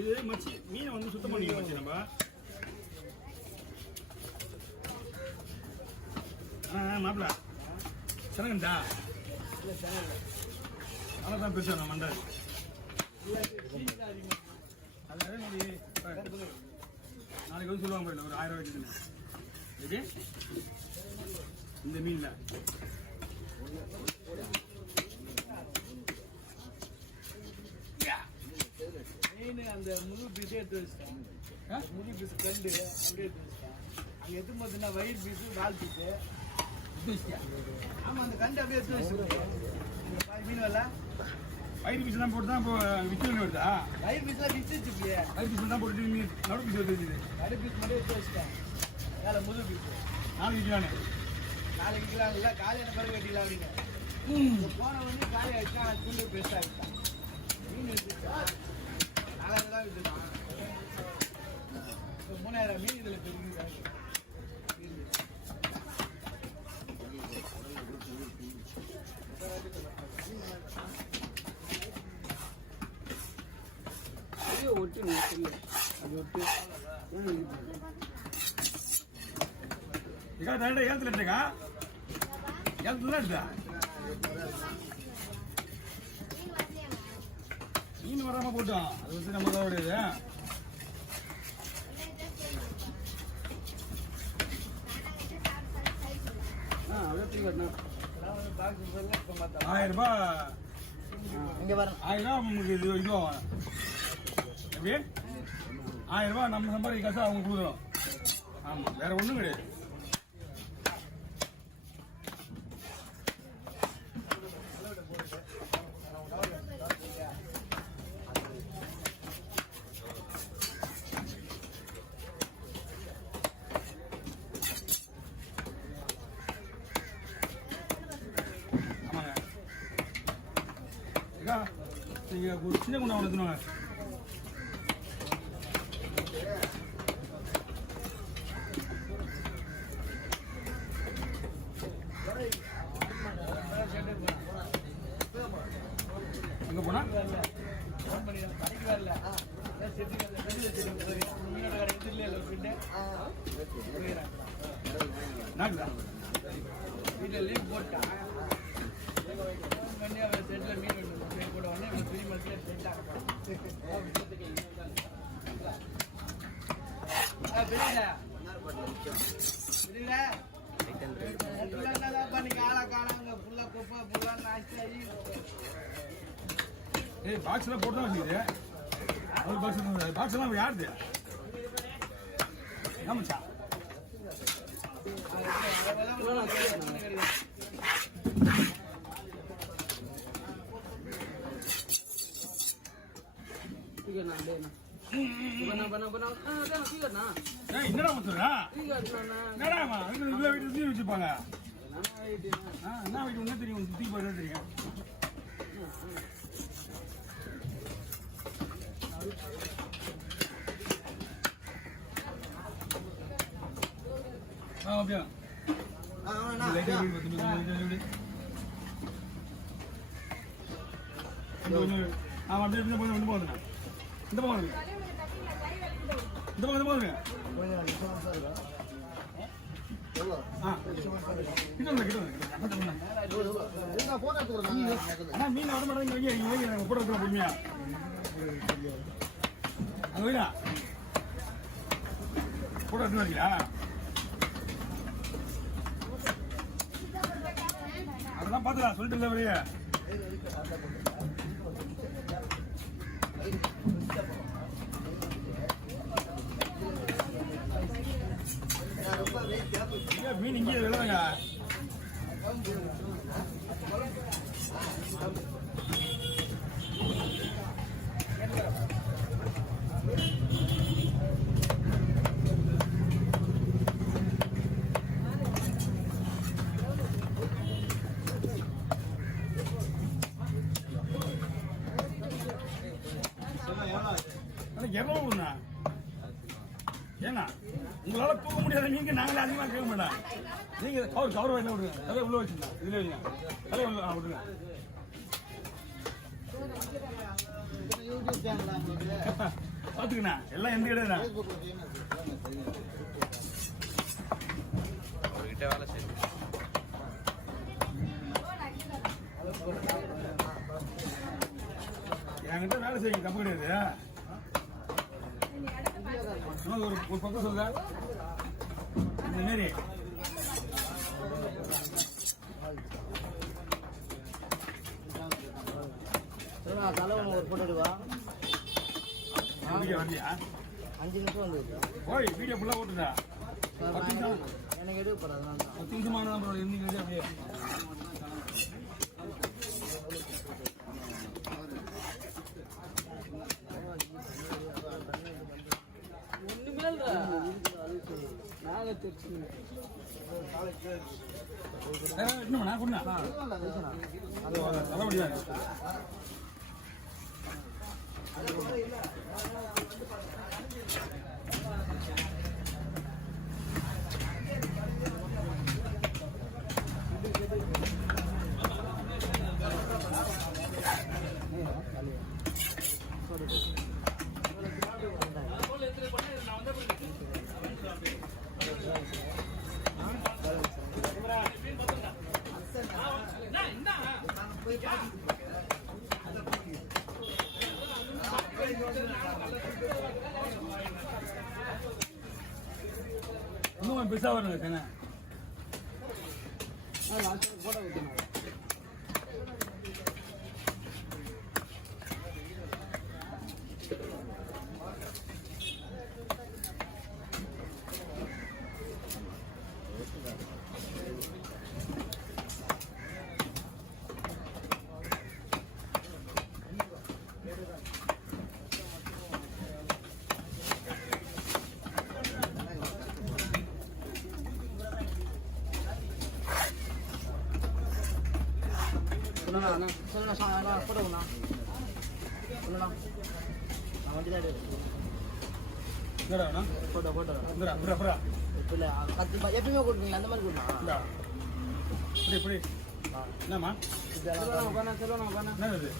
இது மச்சி மீனை வந்து சுத்தம் பண்ணிக்க மச்சி நம்ம. மாப்பிள்ள சனங்கண்டா அவ்வளோதான் பெருசா நான் மண்டை. அதே மாதிரி நாளைக்கு வந்து சொல்லுவாங்க போயிடல ஒரு 1000 ரூபாய்க்கு இது இந்த மீன்ல மீன் அந்த முழு பீஸே எடுத்து வச்சுட்டேன். முழு பீஸ் கண்டு அப்படியே எடுத்து வச்சுட்டேன். அங்கே எடுத்து பார்த்தீங்கன்னா வயிறு பீஸு வால் பீஸு ஆமாம் அந்த கண்டு அப்படியே எடுத்து வச்சுருக்கேன். மீன் வரல வயிறு பீஸ் தான் போட்டு தான் இப்போ விற்று வருதா? வயிறு பீஸ்லாம் விற்றுச்சு. வயிறு பீஸ் தான் போட்டு மீன் நடு பீஸ் வந்துருக்குது. நடு பீஸ் மட்டும் எடுத்து வச்சுட்டேன். வேலை முழு பீஸ் நாளைக்கு விற்கலான்னு. நாளைக்கு விற்கலாம் இல்லை காலையில் பிறகு வெட்டிக்கலாம் அப்படிங்க. போன வந்து காலையில் ஆகிட்டா துண்டு பெருசாக ஆகிட்டான். மீன் விற்றுச்சா 4000 தான் விற்றுதான். இப்போ 3000 மீன் இதில் பெருகுது. ஒட்டு அது ஒட்டு ஏழத்துல எடுத்தா எடுத்தா மீன் வராம போட்டோம். அது வந்து நம்ம தான் உடையது. ₹1000 இங்கே வர ₹1000 இது இதுவாகும். எப்படி ₹1000 நம்ம சம்பாதிக்க காசு அவங்க கொடுக்குறோம். ஆமா வேற ஒண்ணும் கிடையாது. ஆமாங்க நீங்க ஒரு சின்ன குண்டா வளர்த்துனாங்க. எங்க போனா ஃபோன் பண்ணி கடைக்கு வரல மீனோட கடை எதிரில் வீட்டில் லீவ் போட்டான். ஃபோன் பண்ணி அவன் செட்டில் மீன் போட உடனே இவன் 3 months செட்டாக பண்ணி காலை காணாங்க புல்லா குப்பை புல்லா நாச்சாரி. ஏய் பாக்ஸ்ல போட்டு வச்சிருக்கீங்க. ஒரு பாக்ஸ் எல்லாம் யாருது? ஆமாச்சா என்னடா முத்துறா என்னடாமா வீட்டு வச்சுப்பாங்க. என்ன வீட்டு ஒண்ணு தெரியும் சுத்தி போயிட்டு தெரியும். அப்படியா ஆமா அப்படியே இந்த பக்கம் போதுங்க. இந்த பக்கம் இந்த பக்கம் போதுங்க. மீன் வர மாட்டேங்க போட பொறுமையா அங்க வைடா போட எடுத்து வரீங்களா? அதெல்லாம் பாத்துக்கலாம் சொல்லிட்டு இல்லை வெளியே. மீன் இங்கே விளையாடுங்க. எவ்வளவுண்ணா ஏன்னா உங்களால தூக்க முடியாத நீங்க நாங்களே அதிகமா கேட்க மாட்டோம். நீங்க அவர் கவர் வாயில விடுங்க. அதை உள்ள வச்சுருந்தா இதுல வைங்க. அதை விடுங்க. யூடியூப் சேனல் உங்களுக்கு பாத்துக்கண்ணா எல்லாம் எந்த இடம் அவர்கிட்ட வேலை செய்யுது. என்கிட்ட வேலை செய்யுங்க தப்பு கிடையாது. ஒரு பக்கம் சொல்ல இந்த மாரி தலைவன் ஒரு போட்டோ எடுவா வரலையா 5 நிமிஷம் வந்து ஓய் வீடியோ ஃபுல்லாக போட்டுதா 10 நிமிஷம் எனக்கு எடுக்க போறது 10 நிமிஷமான இருந்தீங்க அப்படியே ஒண்ணுமே இல்ல நாங்க தெரிச்சு இன்னும் கொடுண்ணா தலை முடியாது இன்னும் பெருசா வருங்க சேனை போட்டோ வைக்கணும் சொல்லுண்ணா போட்டோண்ணா சொல்லுண்ணா நான் வண்டி தான் என்னடா போட்டோ போட்டோ இந்தடா புறா புறா இல்லை 10 ரூபாய் எப்பயுமே கொடுப்பீங்களா அந்த மாதிரி கொடுண்ணா இந்தா இப்படி என்னம்மா சொல்லுண்ணா என்ன இது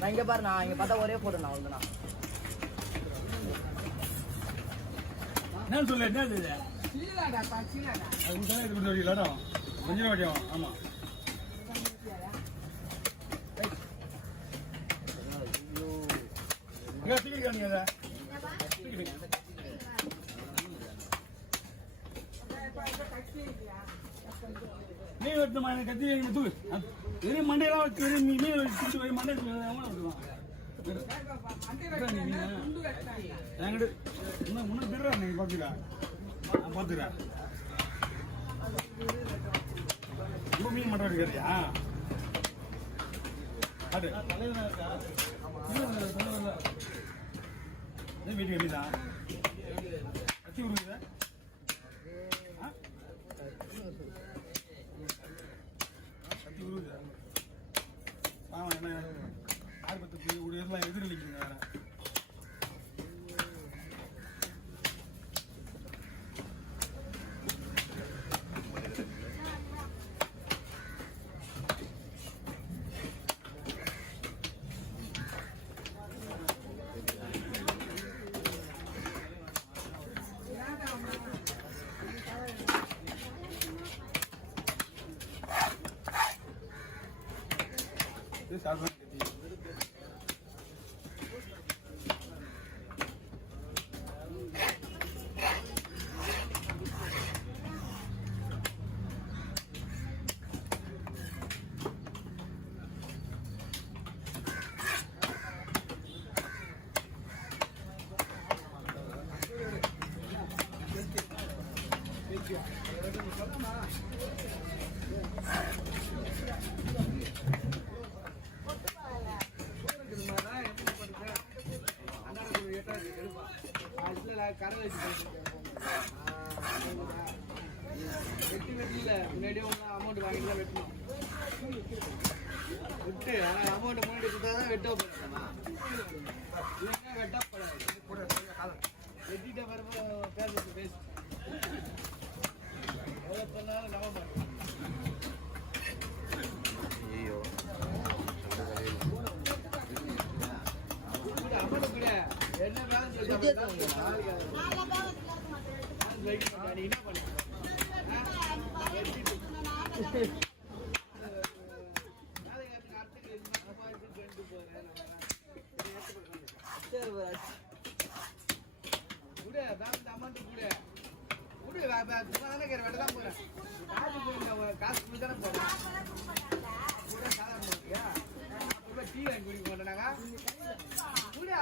நான் இங்கே பாரு நான் இங்கே பார்த்தா ஒரே போட்டோண்ணா அவ்வளோண்ணா என்னன்னு சொல்லு என்ன இது அது உங்க இது கொடுத்து இடம் கொஞ்சம் வாட்டியும் ஆமாம் நீங்க அதை மீன் வெட்டணுமா எனக்கு கத்தி தூக்கு வெறும் மண்டையெல்லாம் வச்சு வெறும் மீன் வச்சு போய் மண்டை என்கிட்ட இன்னும் முன்னே திருறா நீங்க பார்த்துக்கா நான் பார்த்துக்கிறேன் ரொம்ப மீன் மட்டும் இருக்கிறியா அது வீட்டுக்கு எப்படிதான் கத்தி விடுங்க கத்தி விடுங்க ஆமாம் என்ன ஆர்வத்துக்கு ஒரு இதெல்லாம் எதிரொலிக்குங்க வேற சாப்பிட கரை வச்சு வெட்டி வெட்டில முன்னாடியே ஒன்று அமௌண்ட் வாங்கி தான் வெட்டணும் விட்டு ஆனால் அமௌண்ட் முன்னாடி கொடுத்தா தான் வெட்ட போடுறேன் இல்லைன்னா வெட்டப்படாது வெட்டிட்ட பிறகு பேசு எவ்வளோ சொன்னாலும் நம்ப மாட்டேன் ஐயோ என்ன பேலன்ஸ் வைக்க மாட்டேன். நீ என்ன பண்ண? காசு தானே போறேன். டீ வாங்கி குடிக்க மாட்டேனாங்க.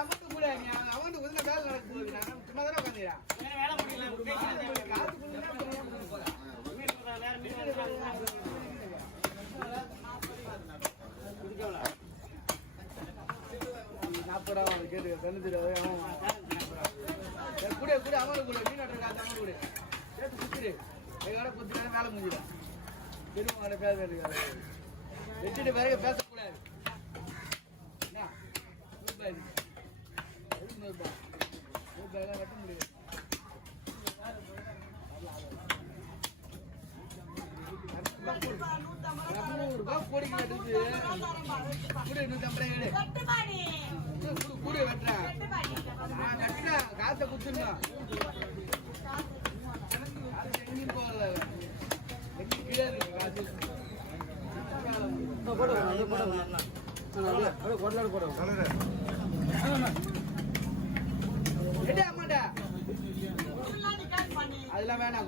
அமௌண்ட் கூட அமௌண்ட் ஒதுங்க வேலை நடக்க போகுது. நான் சும்மா தானே உட்காந்துக்கிறேன். நாற்பது ரூபா கேட்டு 90 கூட கூட அமௌண்ட் கூட மீன் காசு அமௌண்ட் கூட சேர்த்து குத்துரு. எங்களோட குத்துனா வேலை முடிஞ்சிடும். திரும்ப பேச வச்சுட்டு பிறகு பேசக்கூடாது. என்ன ரூபாய் கட்ட முடியாது. ₹250 கோடிக்கு கட்டுது. கூட 150 கூட வெட்டுறேன். நான் கட்டினேன். காசை குத்துருந்தேன். எங்கேயும் போகல. எங்கேயும் கீழே இருக்கு காசு. அதெல்லாம் வேணாம்.